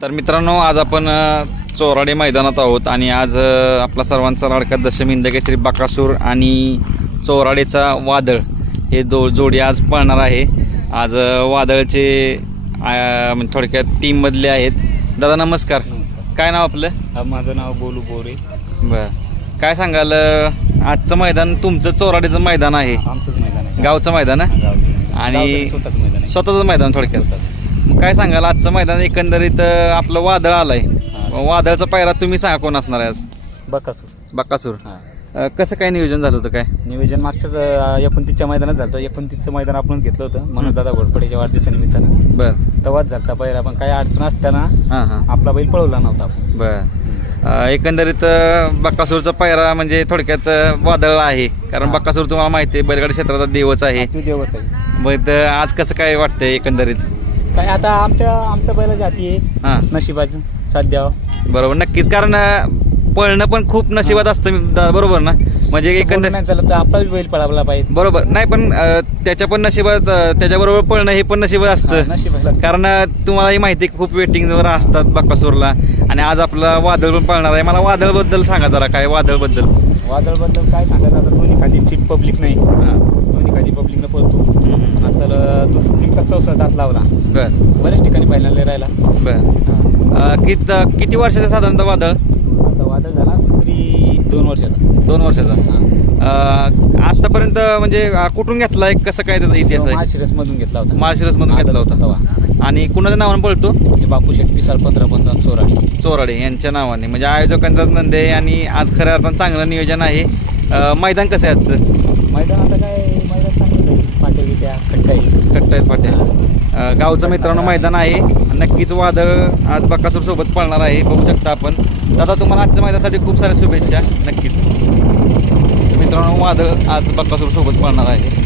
तर मित्रांनो आज आपण चोराडे मैदानात आहोत आणि आज आपला सर्वांचा लाडका दशमिंद केसरी बाकासूर आणि चोराडेचा वादळ हे दो जोडी आज पळणार आहे. आज वादळचे म्हणजे थोडक्यात टीममधले आहेत. दादा नमस्कार. काय नाव आपलं? माझं नाव गोलू बोरे. बरं. काय सांगाल आजचं मैदान तुमचं चोराडेचं मैदान आहे. आमचंच मैदान आहे. गावचं मैदान आहे. आणि स्वतःच मैदान आहे. स्वतःचं मैदान थोडक्यात. मग काय सांगाल आजचं मैदान एकंदरीत अ, आपलं वादळ आलंय. वादळचा पायरा तुम्ही सांगा कोण असणार आहे आज? बकासूर. बकासूर. हा. अ, कसं काय नियोजन झालं होतं काय? नियोजन मागच्याच अं, एकोणतीसच्या मैदानात झालं होतं. एकोणतीसचं मैदान आपण घेतलं होतं म्हणून दादा घोरपडेच्या वाढदिवसानिमित्तानं बर. तवाच झालता पहिला पण काही अडचण असताना हां हां. आपला बैल पळवला नव्हता आपण. बर. अ, एकंदरीत अ, बकासूरचा पायरा म्हणजे थोडक्यात अ, वादळ आहे. कारण. बकासूर तुम्हाला माहिती आहे बैलगाडी क्षेत्राचा देवच आहे. तू देवच आहे. मग त- आज कसं काय वाटतंय एकंदरीत? काय आता आमच्या आमच्या बैलाच्या हाती आहे. हां. नशिबाचं द्यावं बरोबर नक्कीच. कारण अ, पळणं पण खूप नशिबात असतं मी- दा- बरोबर ना? म्हणजे एकंदर नाही चालत तर आपला बैल पळावला पाहिजे. बरोबर. नाही पण अ, त्याच्या पण नशिबात अ, त्याच्याबरोबर पळणं हे पण नशिबात हा, असतं. नशिबाला कारण अ, तुम्हालाही माहिती आहे खूप वेटिंगवर असतात बक्कासूरला आणि आज आपला वादळ पण पळणार आहे. मला वादळबद्दल सांगा जरा काय वादळबद्दल? वादळबद्दल काय सांगायचं? आता दोन्ही खाली पब्लिक नाही. हां. दोन्ही खाली पब्लिकनं पळतो. आता चौसा दात लावला. बर. बऱ्याच ठिकाणी पहिल्यांदा राहिला. बर. अ, कित किती वर्षाचं साधारणतः वादळ? आता वादळ झाला असेल तरी दोन वर्षाचा. दोन वर्षाचा. अ, आतापर्यंत म्हणजे अ, कुठून घेतलाय कसं काय त्याचा इतिहास आहे? माळशिरस मधून घेतला होता. माळशिरसमधून घेतला होता. तेव्हा. आणि कुणाच्या नावानं पळतो हे बापू शेट पिसाळ पंधरा पंचावन्न चोराडी. चोराडे यांच्या नावाने. म्हणजे आयोजकांचाच नंद आहे आणि आज खऱ्या अर्थानं चांगलं नियोजन आहे. अ, मैदान कसं आहे आजचं? मैदान आता काय मैदान चांगलं बिट्या खट्टाई कट्टा आहेत पाट्या. गावचं मित्रांनो मैदान आहे. नक्कीच वादळ आज बकासूर सोबत पळणार आहे बघू शकता आपण. दादा तुम्हाला आजच्या मैदानासाठी खूप साऱ्या शुभेच्छा. नक्कीच. मित्रांनो वादळ आज बकासूर सोबत पळणार आहे.